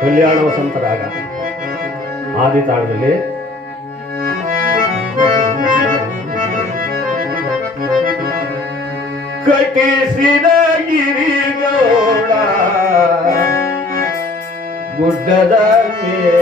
ಕಲ್ಯಾಣ ವಸಂತ ರಾಗ ಆದಿ ತಾಳದಲ್ಲಿ. ಕಟ್ಟಿಸಿದ ಗಿರಿಗೌಡ ಗುಡ್ಡದ ಮೇಲೆ.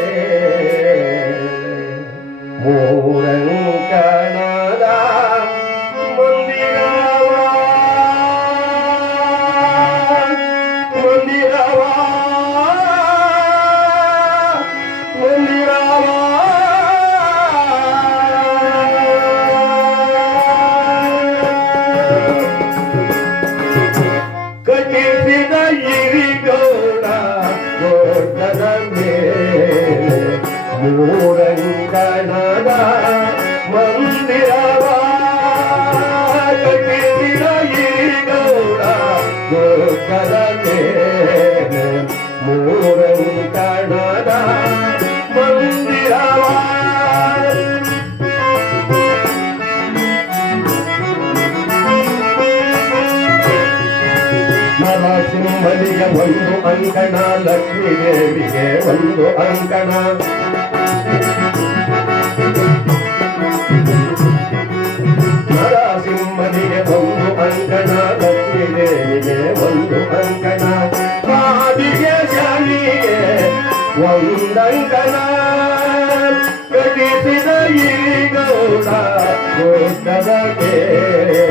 ಒಂದು ಅಂಕಣ ಲಕ್ಷ್ಮೀ ದೇವಿಗೆ ಒಂದು ಅಂಕಣ ನರಸಿಂಹನಿಗೆ ಒಂದು ಅಂಕಣ ಲಕ್ಷ್ಮೀ ದೇವಿಗೆ ಒಂದು ಅಂಕಣ ಮಾದಿಗೆ ಶನಿಗೆ ಒಂದಂಕಣ ಕಟಿಸಿದ ಈ ಗೌಡ ದೊಡ್ಡದ ಕೇಳೆ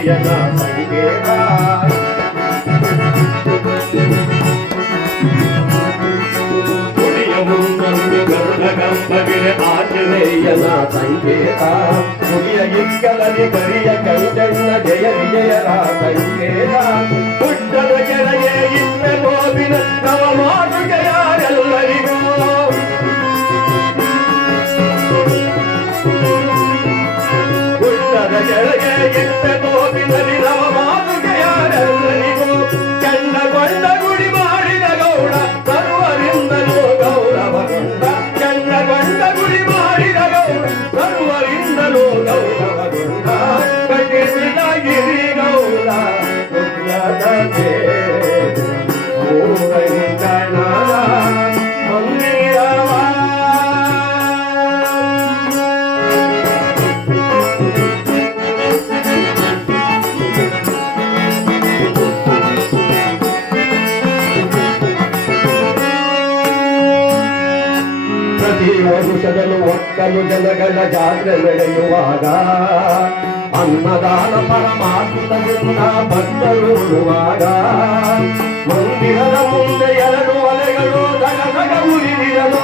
జన సంగీత ఆంజనేయన సంకేత పుణ్య ఇక్కలని కరియ కౌజన్న జయ విజయ సంకేత పుట్టల ఎంత గోపి నది రవమాను గయారని గో చల్ల కొండ ಪ್ರತಿ ವರುಷದಲ್ಲೂ ಒಕ್ಕಲು ಜನಗಳ ಜಾತ್ರೆ ನಡೆಯುವಾಗ ಅನ್ನದಾನ ಪರಮಾತ್ಮದಿಂದ ಭಕ್ತರುಳುವಾಗ ಮಂದಿರದ ಮುಂದೆ ಎರಡು ಒಲೆಗಳು ದಗ ದಗ ಉರಿದಿರಲು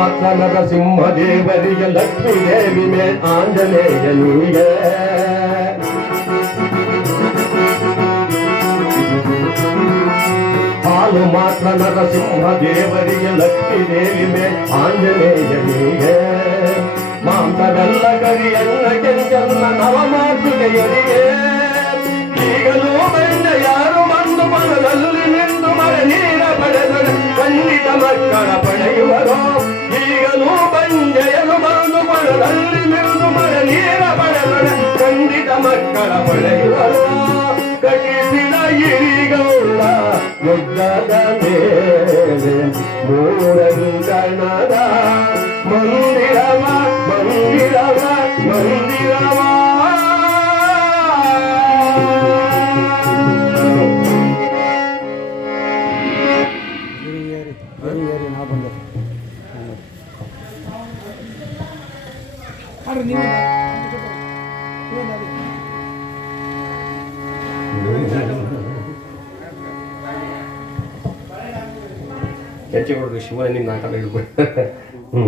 ಹಾಲು ಮಾತ್ರ ನರಸಿಂಹ ದೇವರಿಗೆ ಲಕ್ಷ್ಮೀ ದೇವಿ ಮೇ ಆಂಜನೇಯನಿಗೆ ಹಾಲು ಮಾತ್ರ ನರಸಿಂಹ ದೇವರಿಗೆ ಲಕ್ಷ್ಮೀ ದೇವಿ ಮೇ ಆಂಜನೇಯನಿಗೆ ಮಾಂಸವೆಲ್ಲ ಕರಿಯನ್ನ ಕೆಂಚನ್ನ ನವ ಮಾತುಗೆಯರಿಗೆ ಈಗಲೂ ಮಕ್ಕಳ ಪಡೆಯುವರು ಈಗಲೂ ಬಂಜೆಯಲು ಬಂದು ಮನ ಮನದಲ್ಲಿ ಮೆರೆದು ಮರ ನೀರ ಪಡೆದೊಡೆ ಖಂಡಿತ ಮಕ್ಕಳ ಪಡೆಯುವರು ಕಟಿಸಿದ ಇರಿಗೌಡ ಮುದ್ದದ ಮೇಲೆ ಮೂರಂಕಣದ ಮಂದಿರವ ಮಂದಿರವ ಮಂದಿರವ ಅರೆ ನೀವು ಹೆಚ್ಚು ಕೊಡೋದು ಶಿವ ನಿಮ್ಮ ನಾಟಕ ಹಿಡ್ಕೊಂಡು ಹ್ಞೂ